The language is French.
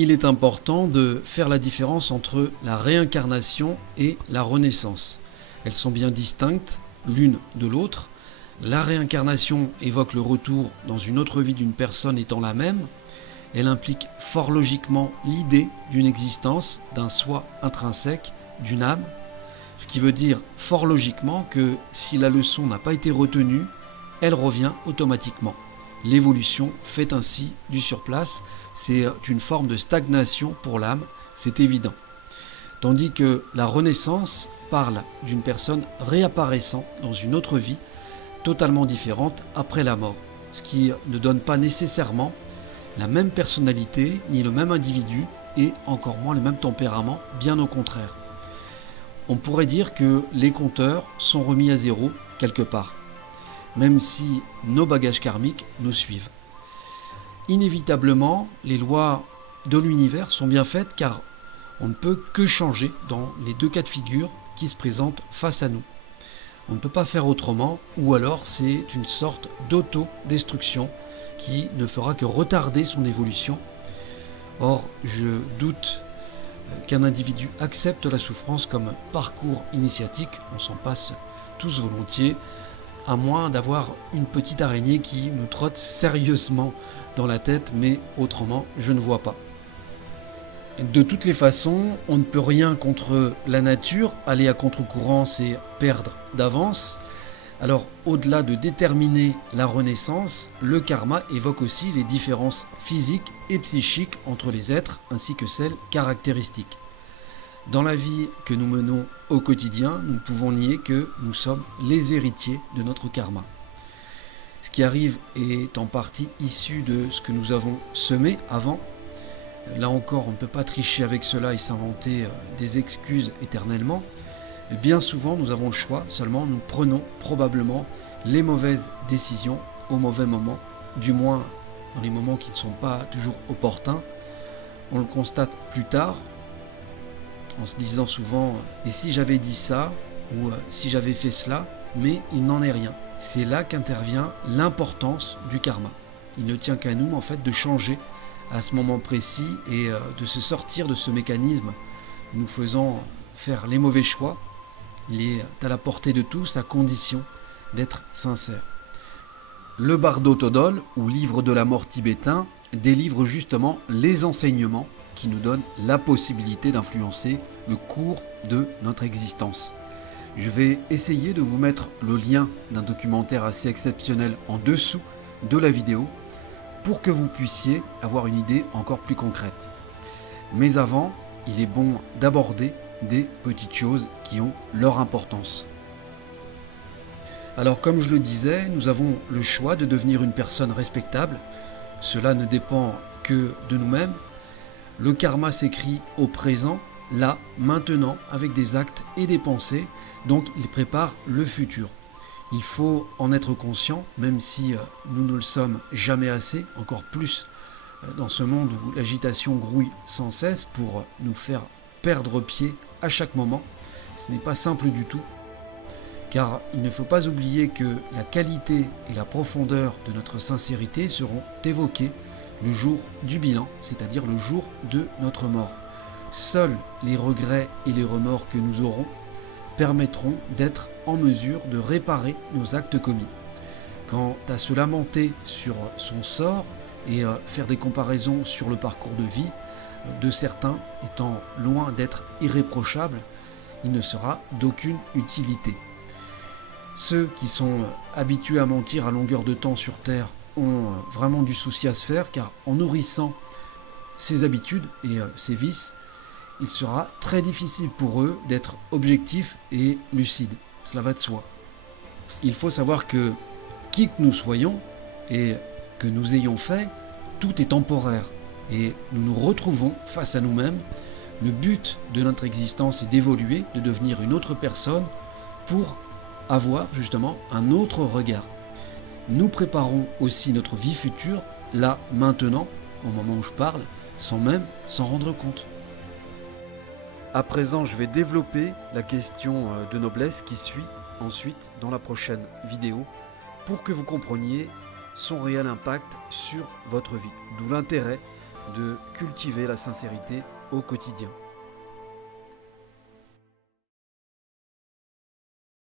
il est important de faire la différence entre la réincarnation et la renaissance. Elles sont bien distinctes l'une de l'autre. La réincarnation évoque le retour dans une autre vie d'une personne étant la même. Elle implique fort logiquement l'idée d'une existence, d'un soi intrinsèque, d'une âme, ce qui veut dire fort logiquement que si la leçon n'a pas été retenue, elle revient automatiquement. L'évolution fait ainsi du surplace, c'est une forme de stagnation pour l'âme, c'est évident. Tandis que la renaissance parle d'une personne réapparaissant dans une autre vie totalement différente après la mort, ce qui ne donne pas nécessairement la même personnalité, ni le même individu, et encore moins le même tempérament, bien au contraire. On pourrait dire que les compteurs sont remis à zéro quelque part, même si nos bagages karmiques nous suivent. Inévitablement, les lois de l'univers sont bien faites car on ne peut que changer dans les deux cas de figure qui se présentent face à nous. On ne peut pas faire autrement, ou alors c'est une sorte d'auto-destruction qui ne fera que retarder son évolution. Or, je doute qu'un individu accepte la souffrance comme parcours initiatique, on s'en passe tous volontiers, à moins d'avoir une petite araignée qui nous trotte sérieusement dans la tête, mais autrement, je ne vois pas. De toutes les façons, on ne peut rien contre la nature, aller à contre-courant, c'est perdre d'avance. Alors, au-delà de déterminer la renaissance, le karma évoque aussi les différences physiques et psychiques entre les êtres, ainsi que celles caractéristiques. Dans la vie que nous menons au quotidien, nous ne pouvons nier que nous sommes les héritiers de notre karma. Ce qui arrive est en partie issu de ce que nous avons semé avant. Là encore, on ne peut pas tricher avec cela et s'inventer des excuses éternellement. Bien souvent, nous avons le choix, seulement nous prenons probablement les mauvaises décisions au mauvais moment, du moins dans les moments qui ne sont pas toujours opportuns. On le constate plus tard, en se disant souvent « et si j'avais dit ça ?» ou « si j'avais fait cela ?» mais il n'en est rien. C'est là qu'intervient l'importance du karma. Il ne tient qu'à nous en fait de changer à ce moment précis et de se sortir de ce mécanisme nous faisant faire les mauvais choix. Il est à la portée de tous à condition d'être sincère. Le Bardo Todol, ou livre de la mort tibétain, délivre justement les enseignements qui nous donnent la possibilité d'influencer le cours de notre existence. Je vais essayer de vous mettre le lien d'un documentaire assez exceptionnel en dessous de la vidéo pour que vous puissiez avoir une idée encore plus concrète. Mais avant, il est bon d'aborder des petites choses qui ont leur importance. Alors comme je le disais, nous avons le choix de devenir une personne respectable. Cela ne dépend que de nous-mêmes. Le karma s'écrit au présent, là, maintenant, avec des actes et des pensées, donc il prépare le futur. Il faut en être conscient, même si nous ne le sommes jamais assez, encore plus dans ce monde où l'agitation grouille sans cesse pour nous faire perdre pied à chaque moment. Ce n'est pas simple du tout, car il ne faut pas oublier que la qualité et la profondeur de notre sincérité seront évoquées le jour du bilan, c'est-à-dire le jour de notre mort. Seuls les regrets et les remords que nous aurons permettront d'être en mesure de réparer nos actes commis. Quant à se lamenter sur son sort et faire des comparaisons sur le parcours de vie de certains étant loin d'être irréprochables, il ne sera d'aucune utilité. Ceux qui sont habitués à mentir à longueur de temps sur Terre ont vraiment du souci à se faire, car en nourrissant ces habitudes et ces vices, il sera très difficile pour eux d'être objectifs et lucides. Cela va de soi. Il faut savoir que qui que nous soyons et que nous ayons fait, tout est temporaire et nous nous retrouvons face à nous-mêmes. Le but de notre existence est d'évoluer, de devenir une autre personne pour avoir justement un autre regard. Nous préparons aussi notre vie future, là, maintenant, au moment où je parle, sans même s'en rendre compte. À présent, je vais développer la question de noblesse qui suit ensuite dans la prochaine vidéo pour que vous compreniez son réel impact sur votre vie. D'où l'intérêt de cultiver la sincérité au quotidien.